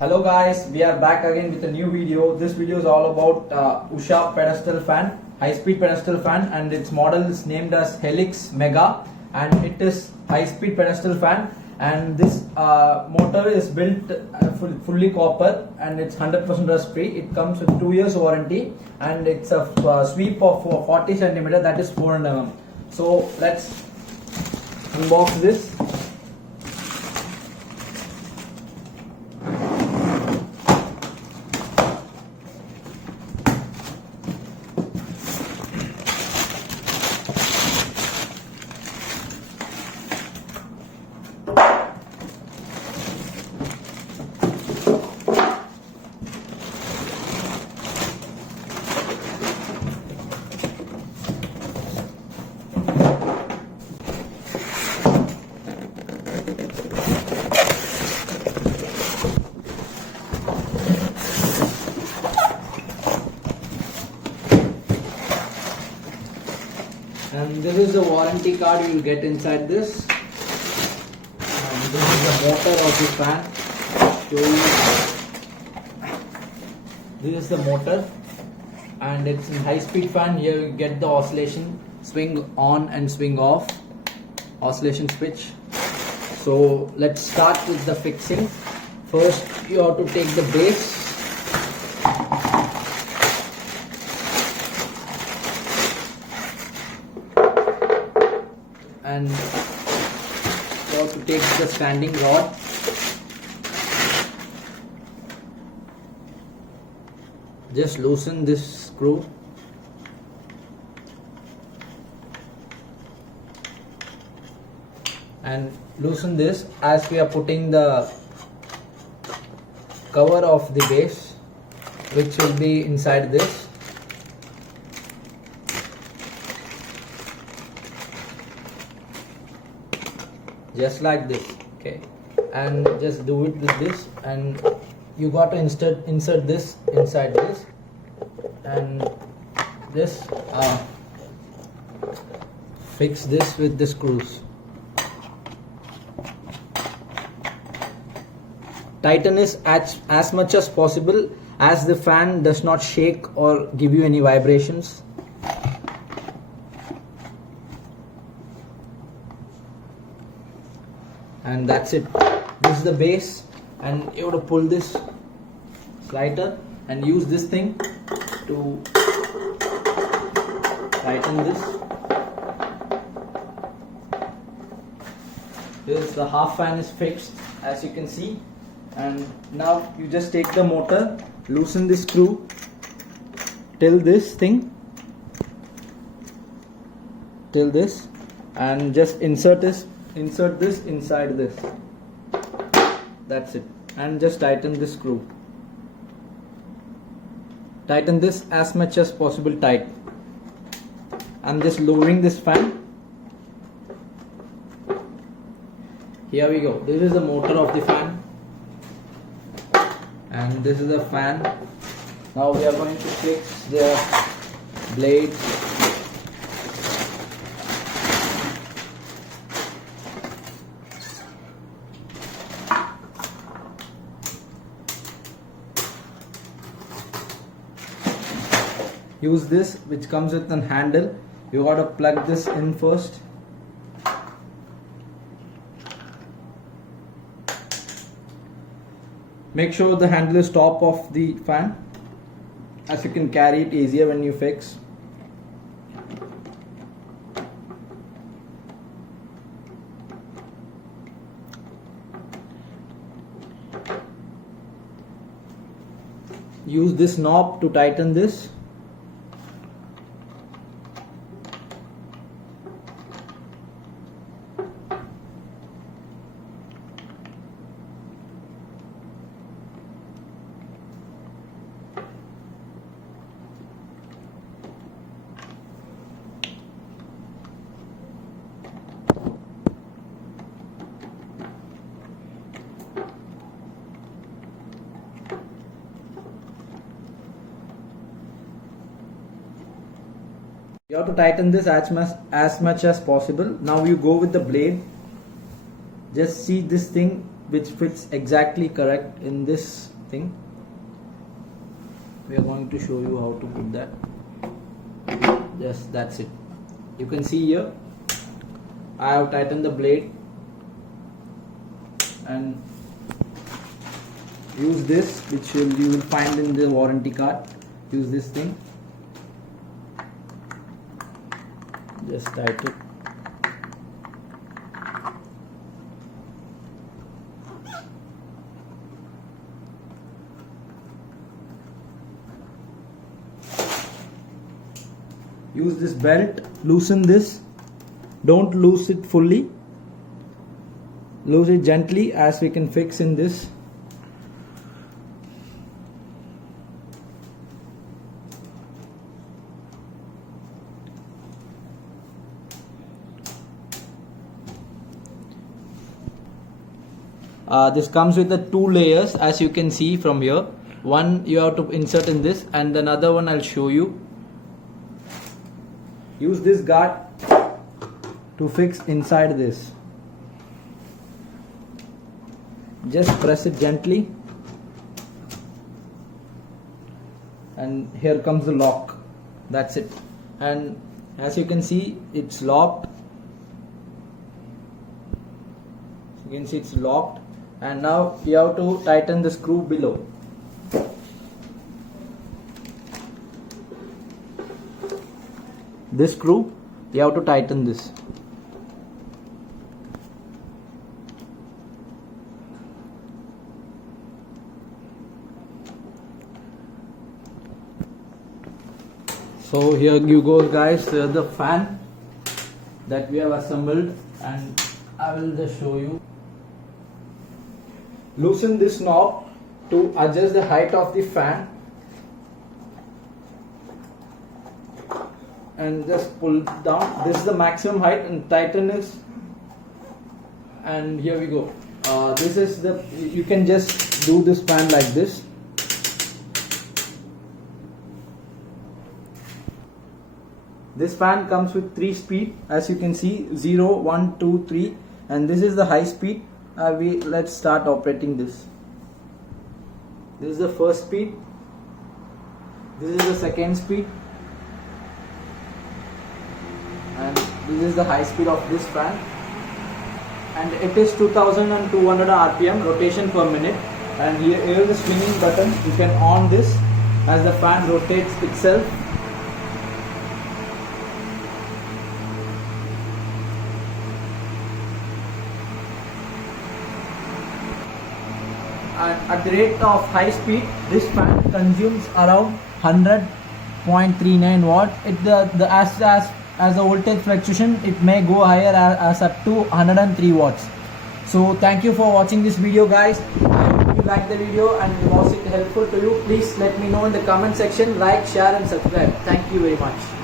Hello guys, we are back again with a new video. This video is all about USHA pedestal fan, high speed pedestal fan, and its model is named as Helix Mega, and it is high speed pedestal fan, and this motor is built fully copper and it's 100% rust free. It comes with 2 years warranty and it's a sweep of 40 centimeter, that is 400 mm. So let's unbox this. And this is the warranty card you will get inside this. And this is the motor of the fan. Show you. This is the motor, and it's in high speed fan. Here you get the oscillation, swing on and swing off, oscillation switch. So let's start with the fixing. First you have to take the base. And you have to take the standing rod. Just loosen this screw. And loosen this as we are putting the cover of the base, which will be inside this. Just like this, okay, and just do it with this, and you got to insert this inside this, and this fix this with the screws. Tighten this as much as possible, as the fan does not shake or give you any vibrations. And that's it. This is the base, and you have to pull this slider and use this thing to tighten this. This the half fan is fixed, as you can see, and now you just take the motor, loosen the screw till this thing, till this, and just insert this inside this. That's it. And just tighten this screw. Tighten this as much as possible tight. I'm just lowering this fan. Here we go. This is the motor of the fan, and this is the fan. Now we are going to fix the blades. Use this, which comes with a handle. You got to plug this in first. Make sure the handle is top of the fan, as you can carry it easier when you fix. Use this knob to tighten this. You have to tighten this as much as possible. Now you go with the blade. Just see this thing which fits exactly correct in this thing. We are going to show you how to put that. Just that's it. You can see here I have tightened the blade and use this, which you will find in the warranty card. Use this thing, just tighten it. Use this belt, loosen this, don't loose it fully, loose it gently as we can fix in this. This comes with the 2 layers, as you can see from here. One you have to insert in this, and another one I'll show you. Use this guard to fix inside this. Just press it gently, and here comes the lock. That's it. And as you can see, it's locked. You can see it's locked. And now you have to tighten the screw below. This screw, you have to tighten this. So here you go, guys, the fan that we have assembled, and I will just show you. Loosen this knob to adjust the height of the fan, and just pull it down. This is the maximum height, and tighten this, and here we go. This is the, you can just do this fan like this. This fan comes with 3 speed, as you can see, 0, 1, 2, 3, and this is the high speed. Let's start operating this. This is the first speed. This is the second speed, and this is the high speed of this fan. And it is 2200 RPM rotation per minute. And here is the swinging button. You can on this as the fan rotates itself. At the rate of high speed, this fan consumes around 100.39 watt. As the voltage fluctuation, it may go higher as up to 103 watts. So thank you for watching this video, guys. I hope you liked the video and was it helpful to you. Please let me know in the comment section. Like, share and subscribe. Thank you very much.